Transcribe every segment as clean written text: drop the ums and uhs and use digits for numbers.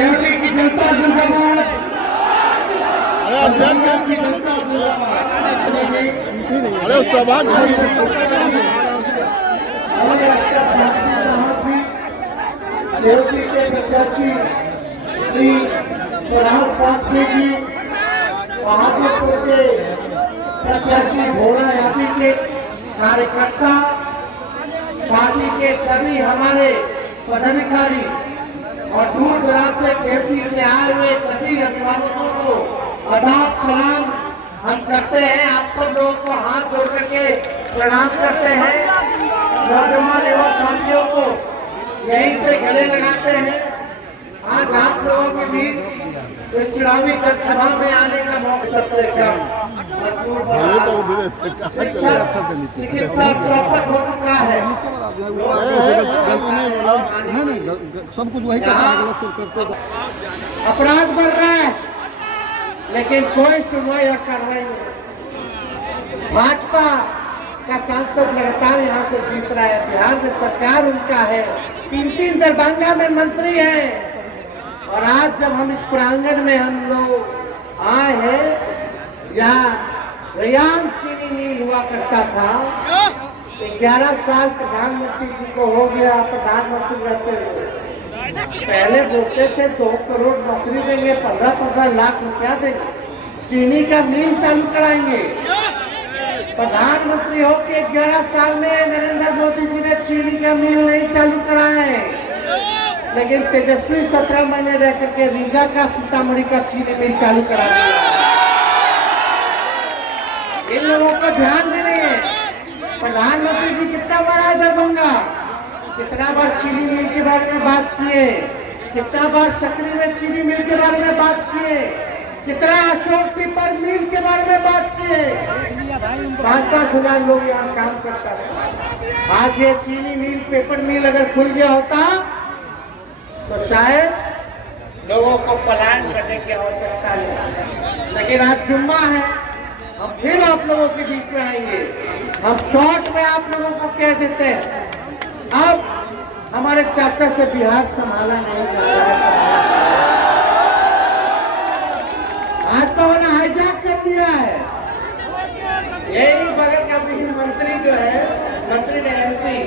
केवटी की जनता जिंदाबाद, बंगाल की जनता जिंदाबाद। अरे सौभाग्य केवटी के प्रत्याशी श्री प्रहलाद वाजपेयी जी, बहादुरपुर के प्रत्याशी भोला यादव के कार्यकर्ता, पार्टी के सभी हमारे पदाधिकारी और दूर दराज से केवटी से आए हुए सभी अभिभावकों को आदाब सलाम हम करते हैं। आप सब लोगों को हाथ जोड़ करके प्रणाम करते हैं। नौजवान एवं साथियों को यहीं से गले लगाते हैं। आज आप लोगों के बीच इस चुनावी जनसभा में आने का मौका सबसे कम चिकित्सा चौपट हो चुका है। सब कुछ वही करते अपराध बढ़ रहा है लेकिन कोई सुनवाई और कार्रवाई नहीं। भाजपा का सांसद लगातार यहाँ से जीत रहा है। बिहार में सरकार उनका है, 3 दरभंगा में मंत्री हैं। और आज जब हम इस प्रांगण में हम लोग आए हैं, यहाँ रयान चीनी मिल हुआ करता था, 11 साल प्रधानमंत्री जी को हो गया प्रधानमंत्री रहते हुए। पहले बोलते थे 2 करोड़ नौकरी देंगे, 15-15 लाख रुपया देंगे, चीनी का मिल चालू कराएंगे। प्रधानमंत्री हो के 11 साल में नरेंद्र मोदी जी ने चीनी का मिल नहीं चालू कराए, लेकिन तेजस्वी 17 महीने रह करके रीगा का सीतामढ़ी का चीनी मिल चालू करा दिया। इन लोगों को ध्यान भी नहीं है। प्रधानमंत्री जी कितना बार आए दरभंगा, कितना बार चीनी मिल के बारे में बात किए, कितना बार सकरी में चीनी मिल के बारे में बात किए, कितना अशोक पीपर मिल के बारे में बात किए। 5-5 हजार लोग यहाँ काम करता था। आज ये चीनी मिल पेपर मिल अगर खुल गया होता तो शायद लोगों को पलायन करने की आवश्यकता है। लेकिन आज जुम्मा है, हम फिर आप लोगों के बीच में आएंगे। हम शॉर्ट में आप लोगों को कह देते हैं, अब हमारे चाचा से बिहार संभाला नहीं जाता है। आज तो उन्होंने हाईजैक कर दिया है। यही बगल का मंत्री जो है, मंत्री ने एमपी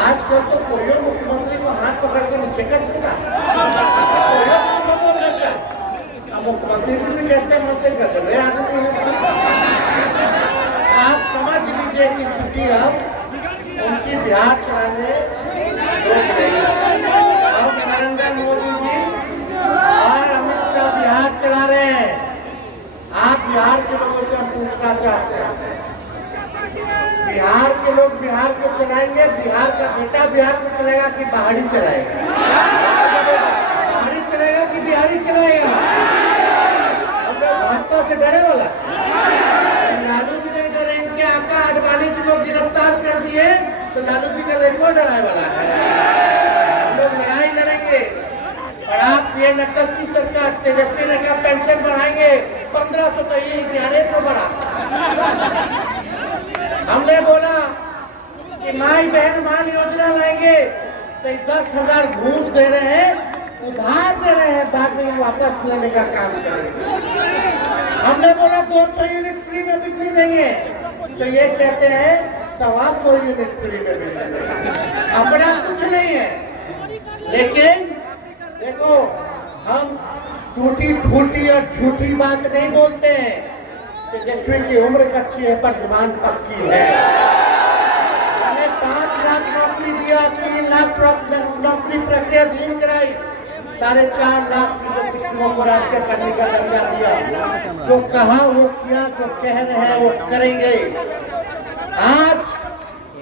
आजकल तो कोई मुख्यमंत्री को हाथ पकड़ के नीचे कर देता। मुख्यमंत्री भी कहते हैं मंत्री का जब आदमी है। आप समझ लीजिए कि स्थिति अब उनकी बिहार चलाने रोक रही है। अब नरेंद्र मोदी जी और अमित शाह बिहार चला रहे हैं। आप बिहार के लोगों से हम पूछना चाहते हैं, बिहार के लोग बिहार को चलाएंगे, बिहार का बेटा बिहार को चलाएगा कि बाहरी चलाएगा? बाहरी चलाएगा कि बिहारी चलाएगा? हम लोग भाजपा से डरे वाला, लालू जी नहीं डरे। इनके आका आडवाणी जी को गिरफ्तार कर दिए तो लालू जी का लेको डराए वाला है। हम लोग लड़ाई लड़ेंगे। और आप ये नकलची सरकार तेजस्वी ने कहा पेंशन बढ़ाएंगे 1500 तो ये 1100 बढ़ा। हमने बोला कि माई बहन मान योजना लाएंगे तो 10,000 घूस दे रहे हैं, उधार दे रहे हैं, बाद में वापस लेने का काम करेंगे। हमने बोला 200 यूनिट फ्री में बिजली देंगे तो ये कहते हैं 125 यूनिट फ्री में बिजली। अपना कुछ नहीं है। लेकिन देखो, हम टूटी फूटी और झूठी बात नहीं बोलते हैं। तेजस्वी की उम्र कच्ची है पर जुबान पक्की है। हमने 5 लाख नौकरी दिया, 3 लाख नौकरी प्रक्रियाधीन कराई, 4.5 लाख शिक्षकों को राष्ट्रीय करने का दर्जा दिया। जो कहा वो किया, जो कह रहे हैं वो करेंगे। आज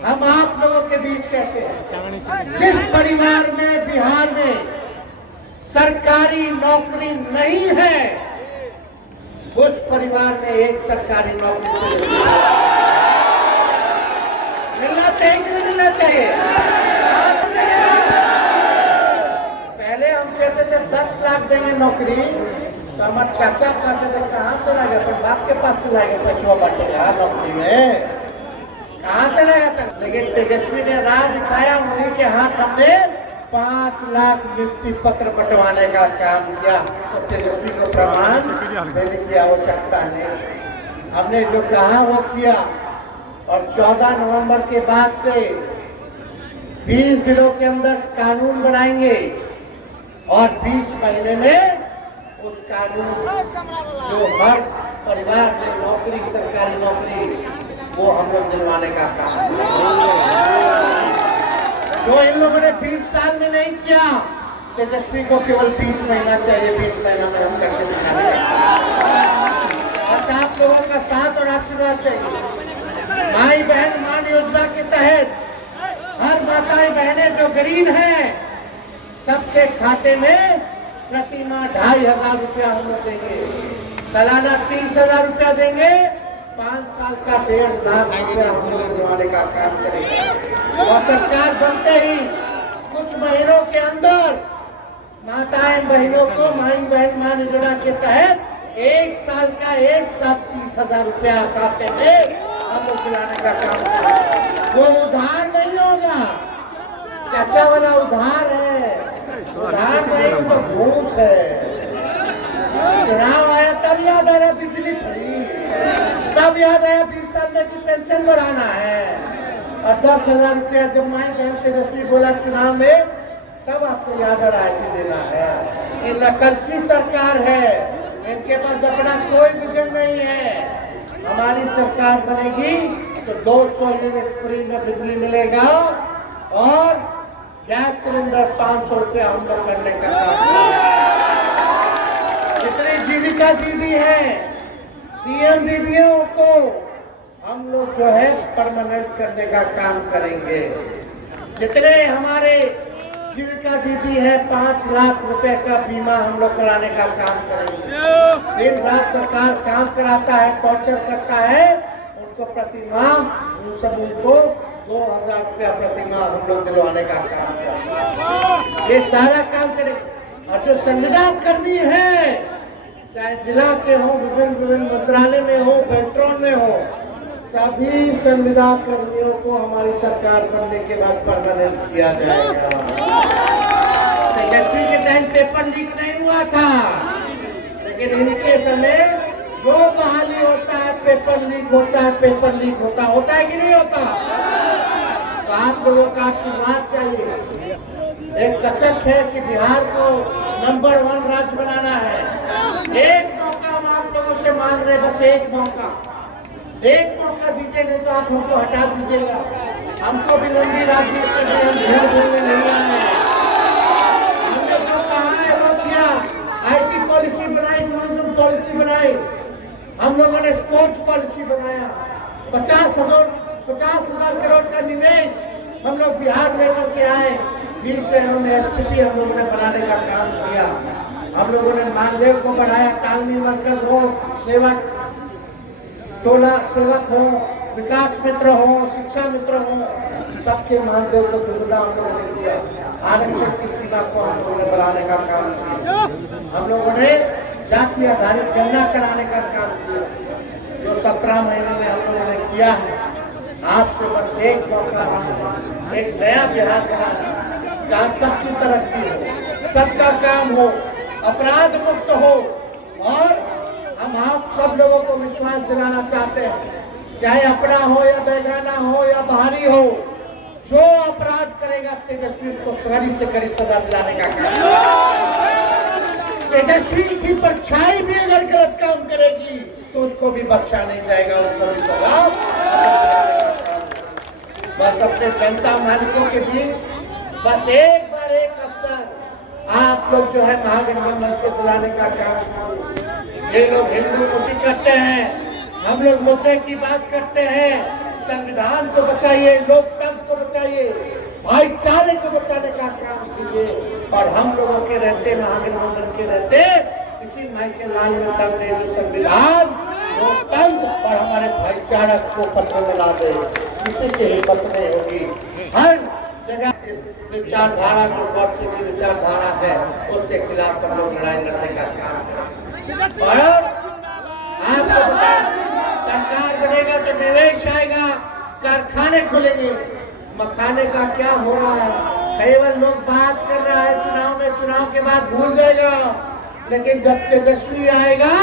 हम आप लोगों के बीच कहते हैं, जिस परिवार में बिहार में सरकारी नौकरी नहीं है, उस परिवार में एक सरकारी नौकरी मिलना चाहिए कि नहीं मिलना चाहिए? पहले हम कहते थे 10 लाख देंगे नौकरी, तो हमारे चाचा कहते थे कहाँ से लाएगा, फिर बाप के पास से लाएगा पैसा बांटेगा नौकरी में, कहाँ से लाएगा? लेकिन तेजस्वी ने चला दिखाया, उन्हीं के हाथ हमने 5 लाख नियुक्ति पत्र बंटवाने का काम किया। तो तेजस्वी को प्रमाण देने की आवश्यकता नहीं, हमने जो कहा वो किया। और 14 नवंबर के बाद से 20 दिनों के अंदर कानून बनाएंगे और 20 महीने में उस कानून जो हर परिवार में नौकरी, सरकारी नौकरी, वो हम लोग दिलवाने का काम, जो इन लोगों ने 20 साल में नहीं किया, तेजस्वी को केवल 20 महीना चाहिए। 20 महीना में हम करके दिखाएंगे। और आप लोगों का साथ और आशीर्वाद चाहिए। माई बहन मान योजना के तहत हर माताएं बहनें जो गरीब हैं, सबके खाते में प्रति माह 2500 रुपया हम लोग देंगे, सालाना 30,000 रुपया देंगे, 5 साल का 1.5 लाख रुपया हम लोग दिलवाने का काम करेंगे। और सरकार बनते ही कुछ महीनों के अंदर माताएं बहनों को माई बहन मान योजना के तहत 1 साल का 1,30,000 रुपया खाते में हम लोग दिलाने का काम करेंगे। वो उधार नहीं होगा, चाचा वाला उधार है, उधार नहीं तो घूस है। चुनाव आया तब याद आया बिजली फ्री, तब याद आया 20 साल में की पेंशन बढ़ाना है। और 10,000 रुपया जब माई बहन तेजस्वी बोला चुनाव में, तब आपको याद आ रहा है कि देना है। ये नकलची सरकार है, इनके पास अपना कोई विजन नहीं है। हमारी सरकार बनेगी तो 200 यूनिट फ्री में बिजली मिलेगा और गैस सिलेंडर 500 रुपया हम लोग करने का काम। जितनी जीविका दीदी है, सीएम दीदियों को हम लोग जो है परमानेंट करने का काम करेंगे। जितने हमारे जीविका दीदी है, 5 लाख रुपए का बीमा हम लोग कराने का काम करेंगे। दिन रात सरकार काम कराता है, टॉर्चर करता है, उनको प्रति माह उन सब उनको 2,000 रुपया प्रति माह हम लोग दिलवाने का काम करेंगे। ये सारा काम करेंगे। और जो संविदा कर्मी है, चाहे जिला के हो, विभिन्न मंत्रालय में हो, बेल्ट्रॉन में हो, सभी संविदा कर्मियों को हमारी सरकार बनने के बाद परमानेंट किया जाएगा। तेजस्वी के टाइम पेपर लीक नहीं हुआ था, लेकिन इनके समय जो बहाली होता है पेपर लीक होता है, पेपर लीक होता है कि नहीं होता? तो आप लोगों का आशीर्वाद चाहिए। एक कसक है कि बिहार को नंबर 1 राज्य बनाना है। एक मौका हम आप लोगों से मांग रहे, बस एक मौका दीजिए, नहीं तो आप हमको हटा दीजिएगा। हमको भी नंदी राजनीति में हम झूठ बोलने नहीं आए। हमने जो कहा है वो किया। IT पॉलिसी बनाई, टूरिज्म पॉलिसी बनाई, हम लोगों ने स्पोर्ट्स पॉलिसी बनाया। 50,000 करोड़ का निवेश हम लोग बिहार लेकर के आए। 20 से हमने STP हम लोगों ने बनाने का काम किया। हम लोगों ने मानदेव को बढ़ाया, तालमेल मरकज हो, सेवक टोला सेवक हो, विकास मित्र हो, शिक्षा मित्र हो, सबके मानदेव को दुगना हम लोगों ने किया। आरक्षण की सीमा को हम लोगों ने बढ़ाने का काम किया। हम लोगों ने जाति आधारित गणना कराने का काम किया, जो 17 महीने में हम लोगों ने किया है। आपसे बस एक मौका, एक नया बिहार बनाना, जहाँ सबकी तरक्की हो, सबका काम हो, अपराध मुक्त हो। और हम आप सब लोगों को विश्वास दिलाना चाहते हैं, चाहे अपना हो या बेगाना हो या बाहरी हो, जो अपराध करेगा तेजस्वी उसको कड़ी से कड़ी सजा दिलाने का काम। तेजस्वी की परछाई भी अगर गलत काम करेगी तो उसको भी बख्शा नहीं जाएगा, उसको भी सजा। बस अपने जनता मालिकों के बीच बस एक बार एक अवसर आप लोग जो है महागठबंधन को बुलाने का काम। ये लोग हिंदू मुक्ति करते हैं, हम लोग मुद्दे की बात करते हैं। संविधान को बचाइए, लोकतंत्र को बचाइए, भाईचारे को बचाने का काम कीजिए। और हम लोगों के रहते, महागठबंधन के रहते, इसी माई के लाल में दम दे जो संविधान, लोकतंत्र और हमारे भाईचारा को पत्र में ला दे। किसी की हिम्मत नहीं होगी। हर जगह इस विचारधारा जो बहुत सी विचारधारा है, उसके खिलाफ हम लोग लड़ाई लड़ने का काम करें। और आपको पता है, सरकार बनेगा तो निवेश आएगा, कारखाने खुलेंगे, मखाने का क्या हो रहा है। केवल लोग बात कर रहा है चुनाव में, चुनाव के बाद भूल जाएगा, लेकिन जब तेजस्वी आएगा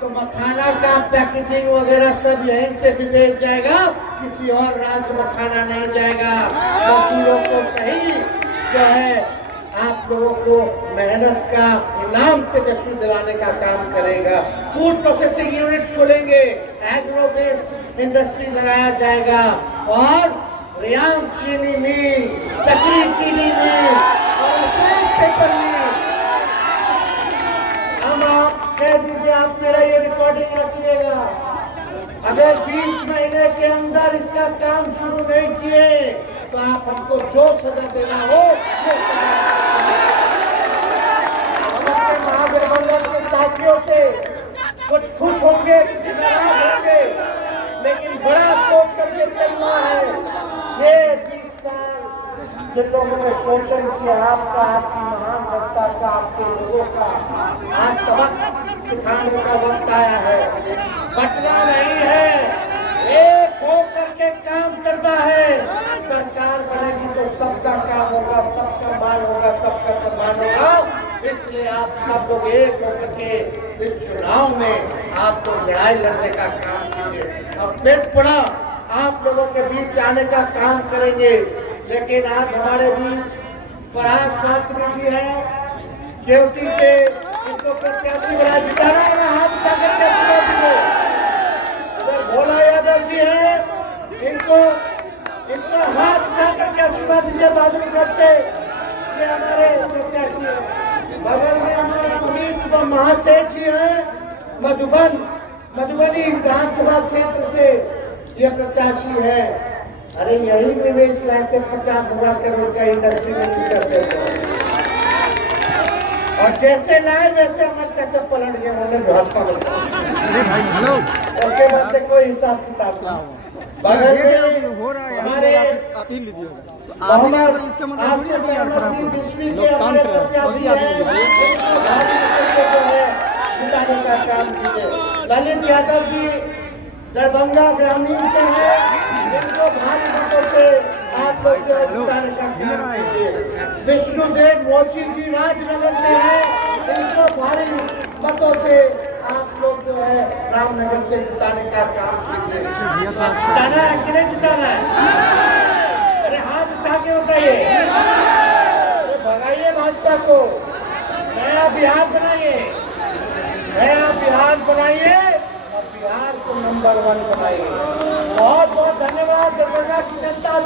तो मखाना का पैकेजिंग वगैरह सब यहीं से विदेश जाएगा, किसी और राज्य मखाना नहीं जाएगा। मजदूरों को सही जो है आप लोगों को मेहनत का इनाम तेजस्वी दिलाने का काम करेगा। फूड प्रोसेसिंग यूनिट्स खोलेंगे, एग्रो बेस्ड इंडस्ट्री लगाया जाएगा और रियाम चीनी मिल, सकरी चीनी मिल और अशोक पेपर मिल। हम आप कह दीजिए, आप मेरा ये रिकॉर्डिंग रखिएगा, अगर 20 महीने के अंदर इसका काम शुरू नहीं किए तो आप हमको जो सजा देना हो वो सजा। हम अपने महागठबंधन के साथियों से कुछ खुश होंगे, कुछ नाराज होंगे, लेकिन बड़ा सोच करके चलना है। ये 20 साल जिन लोगों ने शोषण किया आपका, आपकी महान जनता का, आपके लोगों का, आज सबक सिखाने का वक्त आया है। बटना नहीं है, एक होकर के काम करना है। सरकार बनेगी तो सबका काम होगा, सबका मान होगा, सबका सम्मान होगा। इसलिए आप सब लोग एक होकर के इस चुनाव में आपको लड़ाई लड़ने का काम कीजिए। अब पेट पड़ा आप लोगों के बीच आने का काम करेंगे। लेकिन आज हमारे बीच फराज फातमी जी है केवटी से, इनको प्रत्याशी बना जिताना है, हाथ उठाकर कैसे दीजिए। उधर भोला यादव जी है, इनको हाथ उठाकर कैसे दीजिए बादलगढ़ से, ये हमारे प्रत्याशी है। बगल में हमारे समीप महासेठ जी है, मधुबनी विधानसभा क्षेत्र से ये प्रत्याशी है। अरे यही निवेश लाते 50,000 करोड़ का इंडस्ट्री में करते थे, और जैसे लाए वैसे हमारे चाचा पलट गए, उन्होंने भाजपा में। उसके बाद से कोई हिसाब किताब नहीं। बगल में हो रहा है हमारे अपील लीजिएगा, मोहम्मद इसका मतलब आसिफ अहमद बिस्वी के हमारे लोकतंत्र है, प्रत्याशी सही हैं, आदमी इनको भारी मतों से जो है जिताने का काम कीजिए। ललित यादव जी दरभंगा ग्रामीण से है, इनको भारी मतों से आप लोग जो है जिताने का काम कीजिए। विष्णुदेव मोची जी राजनगर से है, इनको भारी मतों से आप लोग जो है रामनगर से जिताने का काम कीजिए। जिताना है कि नहीं जिताना है? अरे हाथ उठा के बताइए, भगाइए भाजपा को, नया बिहार बनाइए, नया बिहार बनाइए और बिहार को नंबर 1 बनाइए। बहुत बहुत धन्यवाद दरभंगा की जनता।